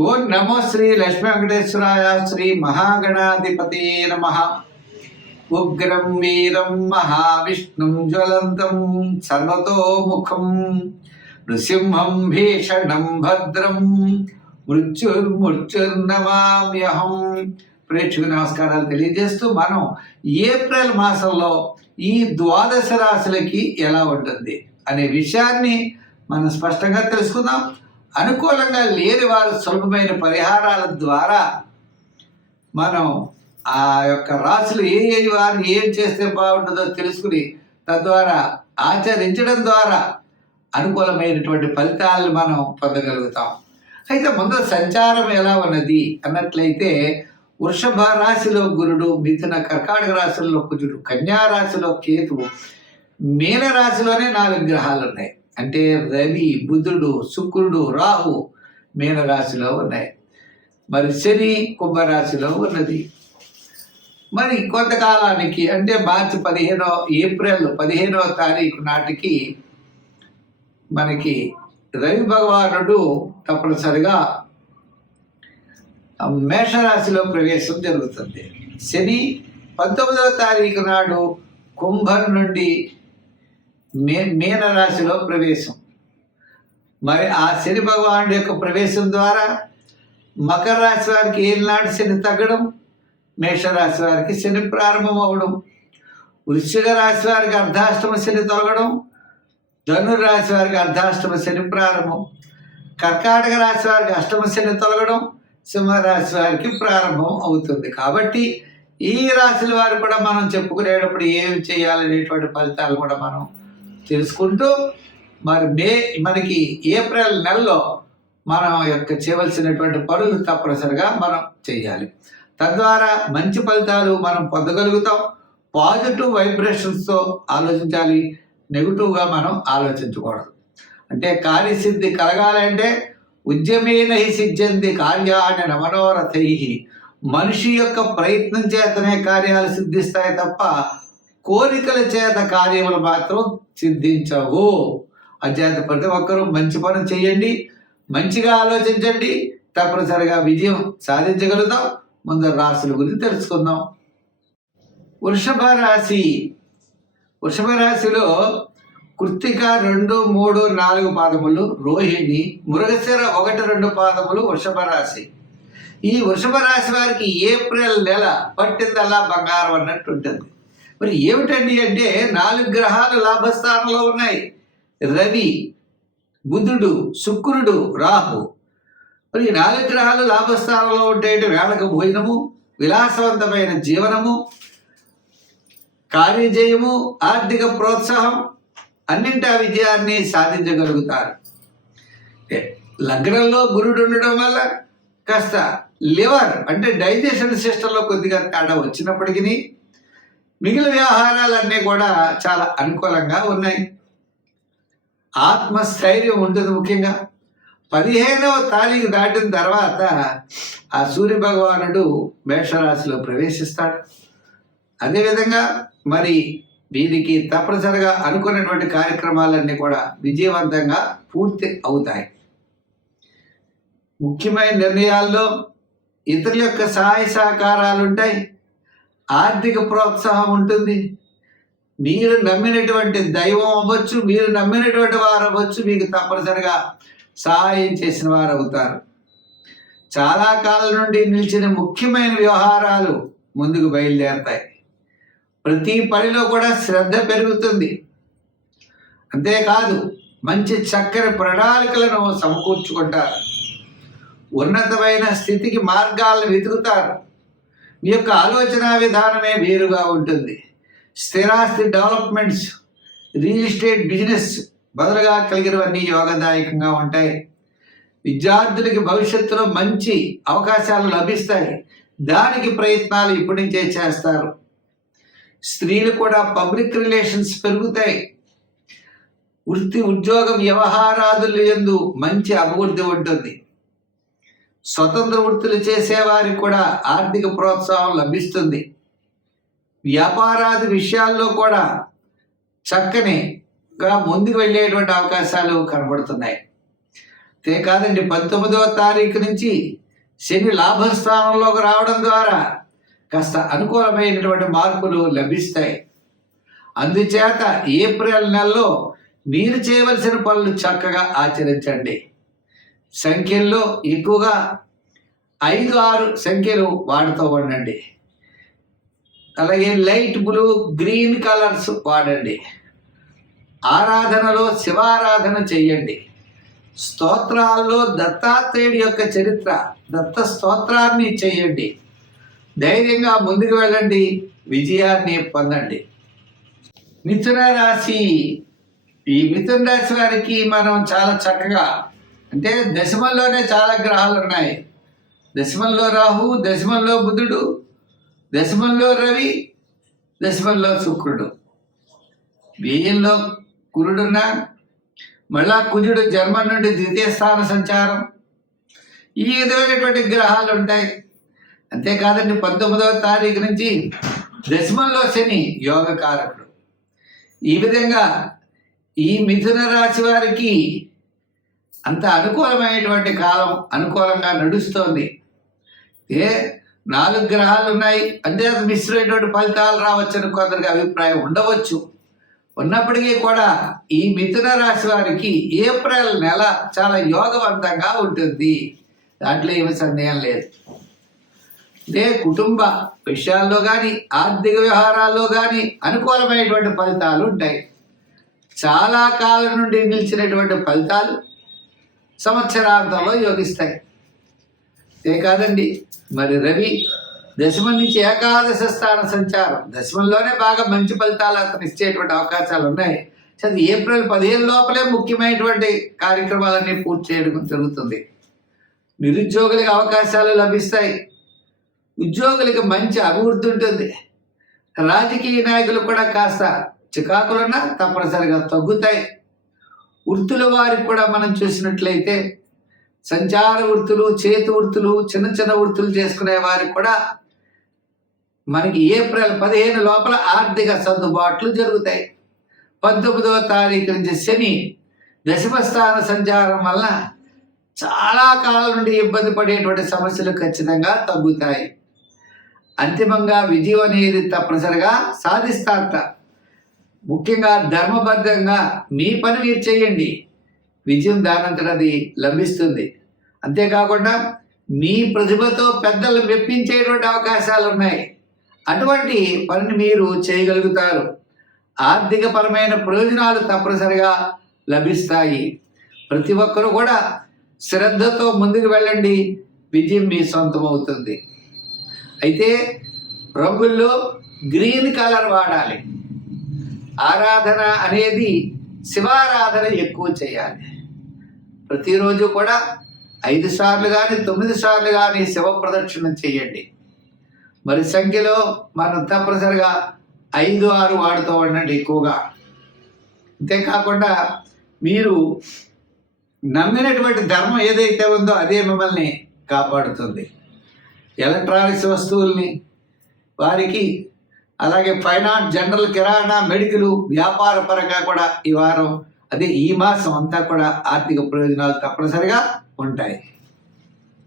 ఓం నమో శ్రీ లక్ష్మీ వెంకటేశ్వరాయ శ్రీ మహాగణాధిపతి నమ. ఉగ్రం వీరం మహావిష్ణుం జ్వలంతం సర్వతోముఖం. నృసింహం భీషణం భద్రం. మృత్యుర్మృత్యుర్నమామ్యహం. ప్రేక్షకు నమస్కారాలు తెలియజేస్తూ మనం ఏప్రిల్ మాసంలో ఈ ద్వాదశ రాశులకి ఎలా ఉంటుంది అనే విషయాన్ని మనం స్పష్టంగా తెలుసుకుందాం. అనుకూలంగా లేని వారు సులభమైన పరిహారాల ద్వారా మనం ఆ యొక్క రాశులు ఏ ఏ వారు ఏం చేస్తే బాగుంటుందో తెలుసుకుని తద్వారా ఆచరించడం ద్వారా అనుకూలమైనటువంటి ఫలితాలను మనం పొందగలుగుతాం. అయితే ముందు సంచారం ఎలా ఉన్నది అన్నట్లయితే వృషభ రాశిలో గురుడు మిథున కర్కాటక రాశిలో కుజుడు కన్యా రాశిలో కేతువు మీన రాశిలోనే నాలుగు గ్రహాలు ఉన్నాయి. అంటే రవి బుధుడు శుక్రుడు రాహు మీనరాశిలో ఉన్నాయి. మరి శని కుంభరాశిలో ఉన్నది. మరి కొంతకాలానికి అంటే మార్చి పదిహేనో ఏప్రిల్ పదిహేనవ తారీఖు నాటికి మనకి రవి భగవానుడు తప్పనిసరిగా మేషరాశిలో ప్రవేశం జరుగుతుంది. శని పంతొమ్మిదవ తారీఖు నాడు కుంభం నుండి మే మీనరాశిలో ప్రవేశం. మరి ఆ శని భగవానుడి యొక్క ప్రవేశం ద్వారా మకర రాశి వారికి ఏనాడు శని తగ్గడం మేషరాశి వారికి శని ప్రారంభం అవ్వడం వృశ్చిక రాశి వారికి అర్ధాష్టమ శని తొలగడం ధనురాశి వారికి అర్ధాష్టమ శని ప్రారంభం కర్కాటక రాశి వారికి అష్టమ శని తొలగడం సింహరాశి వారికి ప్రారంభం అవుతుంది. కాబట్టి ఈ రాశుల వారు కూడా మనం చెప్పుకునేటప్పుడు ఏమి చేయాలనేటువంటి ఫలితాలు కూడా మనం తెలుసుకుంటూ మరి మే మనకి ఏప్రిల్ నెలలో మనం యొక్క చేయవలసినటువంటి పనులు తప్పనిసరిగా మనం చేయాలి. తద్వారా మంచి ఫలితాలు మనం పొందగలుగుతాం. పాజిటివ్ వైబ్రేషన్స్తో ఆలోచించాలి. నెగిటివ్గా మనం ఆలోచించకూడదు. అంటే కార్యసిద్ధి కలగాలంటే ఉద్యమేన సిద్ధింది కార్యాన్ని నమనోరథై. మనిషి యొక్క ప్రయత్నం చేతనే కార్యాలు సిద్ధిస్తాయి తప్ప కోరికల చేత కార్యములు మాత్రం సిద్ధించవు అచేత ఒక్కరు మంచి పని చేయండి మంచిగా ఆలోచించండి. తప్పనిసరిగా విజయం సాధించగలుగుతాం. ముందు రాశుల గురించి తెలుసుకుందాం. వృషభ రాశి. వృషభ రాశిలో కృత్తిక రెండు మూడు నాలుగు పాదములు రోహిణి మృగశిర ఒకటి రెండు పాదములు వృషభ రాశి. ఈ వృషభ రాశి వారికి ఏప్రిల్ నెల పట్టిందల్లా బంగారం అన్నట్టు ఉంటుంది. మరి ఏమిటండి అంటే నాలుగు గ్రహాలు లాభస్థానంలో ఉన్నాయి. రవి బుధుడు శుక్రుడు రాహు. మరి ఈ నాలుగు గ్రహాలు లాభస్థానంలో ఉంటే వేళకు భోజనము విలాసవంతమైన జీవనము కార్యజయము ఆర్థిక ప్రోత్సాహం అన్నింటి ఆ విజయాన్ని సాధించగలుగుతారు. లగ్నంలో గురుడు ఉండడం వల్ల కాస్త లివర్ అంటే డైజెషన్ సిస్టంలో కొద్దిగా తేడా వచ్చినప్పటికీ మిగిలిన వ్యవహారాలన్నీ కూడా చాలా అనుకూలంగా ఉన్నాయి. ఆత్మస్థైర్యం ఉంటుంది ముఖ్యంగా. పదిహేనవ తారీఖు దాటిన తర్వాత ఆ సూర్య భగవానుడు మేషరాశిలో ప్రవేశిస్తాడు. అదేవిధంగా మరి వీరికి తప్పనిసరిగా అనుకున్నటువంటి కార్యక్రమాలన్నీ కూడా విజయవంతంగా పూర్తి అవుతాయి. ముఖ్యమైన నిర్ణయాల్లో ఇతరుల యొక్క సహాయ సహకారాలు ఉంటాయి. ఆర్థిక ప్రోత్సాహం ఉంటుంది. మీరు నమ్మినటువంటి దైవం అవ్వచ్చు మీరు నమ్మినటువంటి వారు అవ్వచ్చు మీకు తప్పనిసరిగా సహాయం చేసిన వారు అవుతారు. చాలా కాలం నుండి నిలిచిన ముఖ్యమైన వ్యవహారాలు ముందుకు బయలుదేరతాయి. ప్రతి పనిలో కూడా శ్రద్ధ పెరుగుతుంది. అంతేకాదు మంచి చక్కని ప్రణాళికలను సమకూర్చుకుంటారు. ఉన్నతమైన స్థితికి మార్గాలను వెతుకుతారు. మీ యొక్క ఆలోచన విధానమే వేరుగా ఉంటుంది. స్థిరాస్తి డెవలప్మెంట్స్ రియల్ ఎస్టేట్ బిజినెస్ బదులుగా కలిగినవన్నీ యోగదాయకంగా ఉంటాయి. విద్యార్థులకి భవిష్యత్తులో మంచి అవకాశాలు లభిస్తాయి. దానికి ప్రయత్నాలు ఇప్పటి నుంచే చేస్తారు. స్త్రీలు కూడా పబ్లిక్ రిలేషన్స్ పెరుగుతాయి. వృత్తి ఉద్యోగ వ్యవహారాదుల యందు మంచి అభివృద్ధి ఉంటుంది. స్వతంత్ర వృత్తులు చేసేవారికి కూడా ఆర్థిక ప్రోత్సాహం లభిస్తుంది. వ్యాపారాది విషయాల్లో కూడా చక్కనిగా ముందుకు వెళ్ళేటువంటి అవకాశాలు కనబడుతున్నాయి. అంతే కాదండి పంతొమ్మిదవ తారీఖు నుంచి శని లాభస్థానంలోకి రావడం ద్వారా కాస్త అనుకూలమైనటువంటి మార్పులు లభిస్తాయి. అందుచేత ఏప్రిల్ నెలలో మీరు చేయవలసిన పనులు చక్కగా ఆచరించండి. సంఖ్యల్లో ఎక్కువగా ఐదు ఆరు సంఖ్యలు వాడుతూ ఉండండి. అలాగే లైట్ బ్లూ గ్రీన్ కలర్స్ వాడండి. ఆరాధనలో శివారాధన చెయ్యండి స్తోత్రాల్లో దత్తాత్రేయుడి యొక్క చరిత్ర దత్త స్తోత్రాన్ని చేయండి. ధైర్యంగా ముందుకు వెళ్ళండి విజయాన్ని పొందండి. మిథున రాశి. ఈ మిథున రాశి వారికి మనం చాలా చక్కగా అంటే దశమంలోనే చాలా గ్రహాలు ఉన్నాయి. దశమంలో రాహు దశమంలో బుధుడు దశమంలో రవి దశమంలో శుక్రుడు. వ్యయంలో కురుడున్న మళ్ళా కుజుడు జన్మ నుండి ద్వితీయ స్థాన సంచారం. ఈ విధమైనటువంటి గ్రహాలు ఉంటాయి. అంతేకాదండి పంతొమ్మిదవ తారీఖు నుంచి దశమంలో శని యోగకారకుడు. ఈ విధంగా ఈ మిథున రాశి వారికి అంత అనుకూలమైనటువంటి కాలం అనుకూలంగా నడుస్తోంది. ఏ నాలుగు గ్రహాలు ఉన్నాయి అంతే మిశ్రమైనటువంటి ఫలితాలు రావచ్చని కొందరికి అభిప్రాయం ఉండవచ్చు. ఉన్నప్పటికీ కూడా ఈ మిథున రాశి వారికి ఏప్రిల్ నెల చాలా యోగవంతంగా ఉంటుంది. దాంట్లో ఏమి సందేహం లేదు. అంటే కుటుంబ విషయాల్లో కానీ ఆర్థిక వ్యవహారాల్లో కానీ అనుకూలమైనటువంటి ఫలితాలు ఉంటాయి. చాలా కాలం నుండి నిలిచినటువంటి ఫలితాలు సంవత్సరాంతంలో యోగిస్తాయి. ఏ కాదండి? మరి రవి దశమం నుంచి ఏకాదశ స్థాన సంచారం. దశమంలోనే బాగా మంచి ఫలితాలు అతను ఇచ్చేటువంటి అవకాశాలు ఉన్నాయి. అది ఏప్రిల్ పదిహేను లోపలే ముఖ్యమైనటువంటి కార్యక్రమాలన్నీ పూర్తి చేయడం జరుగుతుంది. నిరుద్యోగులకు అవకాశాలు లభిస్తాయి. ఉద్యోగులకు మంచి అభివృద్ధి ఉంటుంది. రాజకీయ నాయకులు కూడా కాస్త చికాకులున్నా తప్పనిసరిగా తగ్గుతాయి. వృత్తుల వారికి కూడా మనం చూసినట్లయితే సంచార వృత్తులు చేతి వృత్తులు చిన్న చిన్న వృత్తులు చేసుకునే వారికి కూడా మనకి ఏప్రిల్ పదిహేను లోపల ఆర్థిక సర్దుబాట్లు జరుగుతాయి. పంతొమ్మిదవ తారీఖు నుంచి శని దశమ స్థాన సంచారం వలన చాలా కాలం నుండి ఇబ్బంది పడేటువంటి సమస్యలు ఖచ్చితంగా తగ్గుతాయి. అంతిమంగా విజయం అనేది తప్పనిసరిగా సాధిస్తారట. ముఖ్యంగా ధర్మబద్ధంగా మీ పని మీరు చేయండి. విజయం దానంతటది లభిస్తుంది. అంతేకాకుండా మీ ప్రతిభతో పెద్దలు మెప్పించేటువంటి అవకాశాలు ఉన్నాయి అటువంటి పనిని మీరు చేయగలుగుతారు. ఆర్థికపరమైన ప్రయోజనాలు తప్పనిసరిగా లభిస్తాయి. ప్రతి ఒక్కరూ కూడా శ్రద్ధతో ముందుకు వెళ్ళండి. విజయం మీ సొంతం అవుతుంది అయితే రంగుల్లో గ్రీన్ కలర్ వాడాలి. ఆరాధన అనేది శివారాధన ఎక్కువ చేయాలి. ప్రతిరోజు కూడా ఐదు సార్లు కానీ తొమ్మిది సార్లు కానీ శివ ప్రదక్షిణం చేయండి. మరి సంఖ్యలో మనం తప్పనిసరిగా ఐదు ఆరు వాడుతూ ఉండండి ఎక్కువగా. అంతేకాకుండా మీరు నమ్మినటువంటి ధర్మం ఏదైతే ఉందో అదే మిమ్మల్ని కాపాడుతుంది. ఎలక్ట్రానిక్స్ వస్తువుల్ని వారికి అలాగే ఫైనాన్స్ జనరల్ కిరాణా మెడికల్ వ్యాపార పరంగా కూడా ఈ వారం అదే ఈ మాసం అంతా కూడా ఆర్థిక ప్రయోజనాలు తప్పనిసరిగా ఉంటాయి.